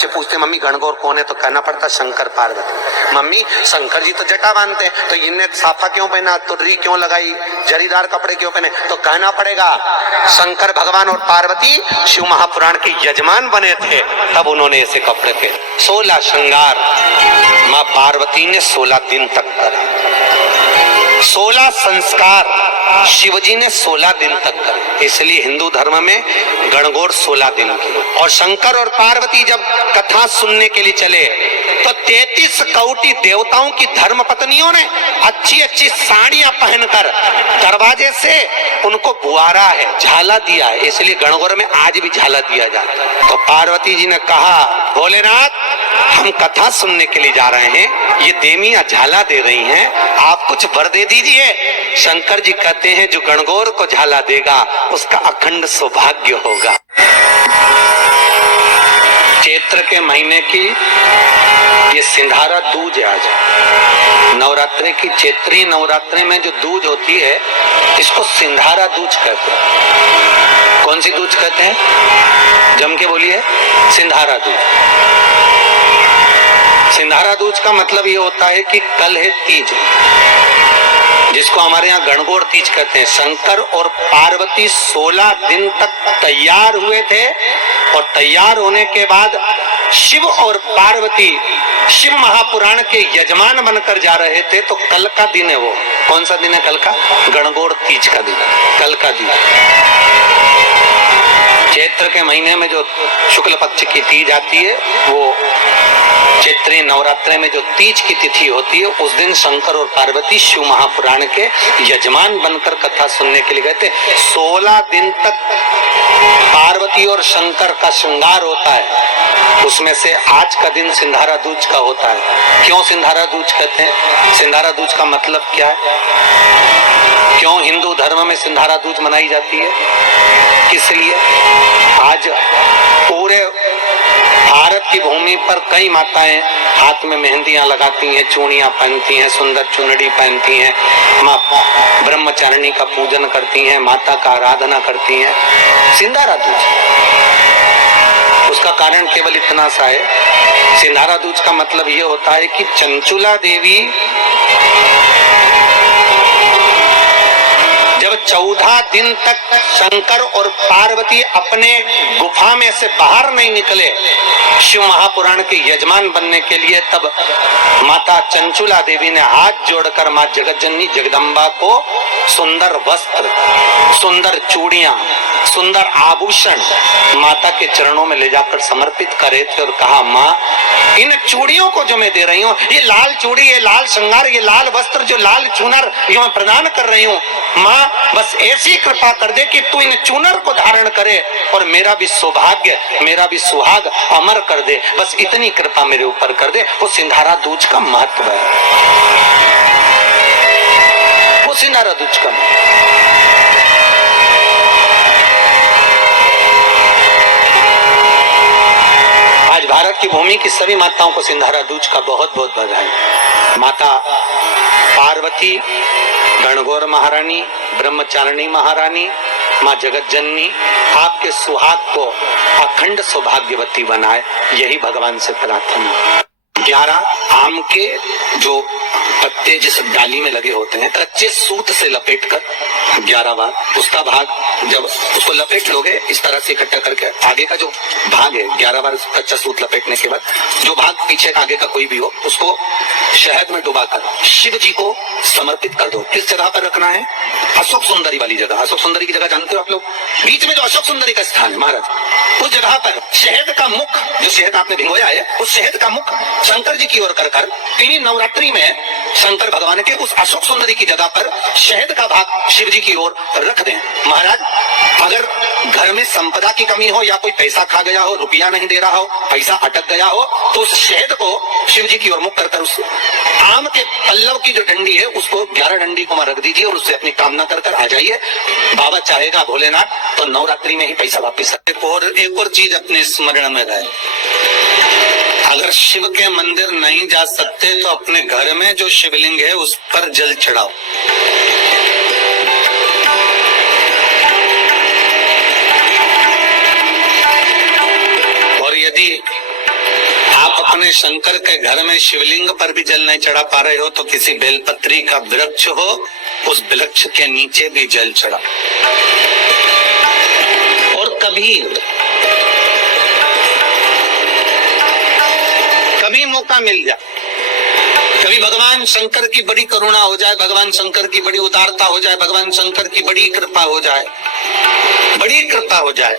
बच्चे पूछते मम्मी गणगौर कौन है, तो कहना पड़ता शंकर पार्वती। मम्मी शंकर जी तो जटा बांधते हैं, तो इनने साफा क्यों पहना, तुर्री क्यों लगाई, जरीदार कपड़े क्यों पहने, तो कहना पड़ेगा शंकर भगवान और पार्वती शिव महापुराण के यजमान बने थे, तब उन्होंने ऐसे कपड़े पहने। 16 श्रृंगार माँ पार्वती ने 16 दिन तक करा, 16 संस्कार शिवजी ने 16 दिन तक करे। इसलिए हिंदू धर्म में गणगौर 16 दिन की। और शंकर और पार्वती जब कथा सुनने के लिए चले तो 33 कौटी देवताओं की धर्म पत्नियों ने अच्छी अच्छी साड़ियां पहनकर दरवाजे से उनको बुआरा है, झाला दिया है। इसलिए गणगौर में आज भी झाला दिया जाता है। तो पार्वती जी ने कहा भोलेनाथ हम कथा सुनने के लिए जा रहे हैं, ये देवियां झाला दे रही हैं, आप कुछ वर दे दीजिए। शंकर जी कहते हैं जो गणगौर को झाला देगा उसका अखंड सौभाग्य होगा। चैत्र के महीने की ये सिंधारा दूज है। आज नवरात्रि की चैत्री नवरात्रि में जो दूज होती है इसको सिंधारा दूज कहते हैं। कौन सी दूज कहते हैं, जम के बोलिए, सिंधारा दूज। सिंधारा दूज का मतलब ये होता है कि कल है तीज, जिसको हमारे यहाँ गणगौर तीज कहते हैं। शंकर और पार्वती 16 दिन तक तैयार हुए थे और तैयार होने के बाद शिव और पार्वती शिव महापुराण के यजमान बनकर जा रहे थे। तो कल का दिन है वो, कौन सा दिन है कल का, गणगौर तीज का दिन, कल का दिन। चैत्र के महीने में जो शुक्ल पक्ष की तीज आती है, वो चैत्री नवरात्रि में जो तीज की तिथि होती है, उस दिन शंकर और पार्वती शिव महापुराण के यजमान बनकर कथा सुनने के लिए गए थे। 16 दिन तक पार्वती और शंकर का श्रृंगार होता है, उसमें से आज का दिन सिंधारा दूज का होता है। क्यों सिंधारा दूज कहते हैं, सिंधारा दूज का मतलब क्या है, क्यों हिंदू धर्म में सिंधारा दूज मनाई जाती है, किस लिए? आज पूरे भारत की भूमि पर कई माताएं हाथ में मेहंदियां लगाती हैं, चूड़ियां पहनती हैं, सुंदर चुनरी पहनती हैं, माँ ब्रह्मचारिणी का पूजन करती हैं, माता का आराधना करती हैं। सिंधारा दूज, उसका कारण केवल इतना सा है, सिंधारा दूज का मतलब ये होता है कि चंचुला देवी जब 14 दिन तक शंकर और पार्वती अपने गुफा में से बाहर नहीं निकले शिव महापुराण के यजमान बनने के लिए, तब माता चंचुला देवी ने हाथ जोड़कर मां जगतजननी जगदम्बा को सुंदर वस्त्र, सुंदर चूड़ियां, सुंदर आभूषण माता के चरणों में ले जाकर समर्पित करे थे और कहा माँ इन चूड़ियों को जो मैं दे रही हूँ, ये लाल चूड़ी, ये लाल श्रृंगार, ये लाल वस्त्र, जो लाल चूनर जो मैं प्रदान कर रही हूँ, माँ बस ऐसी कृपा कर दे कि तू इन चूनर को धारण करे और मेरा भी सौभाग्य, मेरा भी सुहाग अमर कर दे, बस इतनी कृपा मेरे ऊपर कर दे। वो सिंधारा दूज का महत्व है, वो सिंधारा दूज का आज भारत की भूमि की सभी माताओं को सिंधारा दूज का बहुत बहुत बधाई। माता पार्वती, गणगौर महारानी, ब्रह्मचारिणी महारानी, माँ जगतजननी आपके सुहाग को अखंड सौभाग्यवती बनाए, यही भगवान से प्रार्थना। 11 आम के जो पत्ते जिस डाली में लगे होते हैं, कच्चे सूत से लपेटकर 11 बार उसका भाग, जब उसको लपेट लोगे इस तरह से इकट्ठा करके, आगे का जो भाग है 11 बार कच्चा सूत लपेटने के बाद जो भाग पीछे आगे का कोई भी हो, उसको शहद में डुबाकर शिव जी को समर्पित कर दो। किस जगह पर रखना है, अशोक सुंदरी वाली जगह। अशोक सुंदरी की जगह जानते हो आप लोग, बीच में जो अशोक सुंदरी का स्थान है महाराज, उस जगह पर शहद का मुख, जो शहद आपने भिगोया है, उस शहद का मुख शंकर जी की ओर कर तीन नवरात्रि में शंकर भगवान के उस अशोक सुंदरी की जगह पर शहद का भाग शिव जी की ओर रख दें। महाराज अगर घर में संपदा की कमी हो या कोई पैसा खा गया हो, रुपया नहीं दे रहा हो, पैसा अटक गया हो, तो उस शहद को शिव जी की ओर मुख कर उस आम के पल्लव की जो डंडी है उसको 11 डंडी को रख दीजिए और उससे अपनी कामना कर आ जाइए। बाबा चाहेगा भोलेनाथ तो नवरात्रि में ही पैसा वापिस। एक और चीज अपने स्मरण में रहे, अगर शिव के मंदिर नहीं जा सकते तो अपने घर में जो शिवलिंग है उस पर जल चढ़ाओ। और यदि आप अपने शंकर के घर में शिवलिंग पर भी जल नहीं चढ़ा पा रहे हो तो किसी बेलपत्री का वृक्ष हो, उस वृक्ष के नीचे भी जल चढ़ा। और कभी मौका मिल जाए, कभी भगवान शंकर की बड़ी करुणा हो जाए, भगवान शंकर की बड़ी उदारता हो जाए, भगवान शंकर की बड़ी कृपा हो जाए, बड़ी कृपा हो जाए,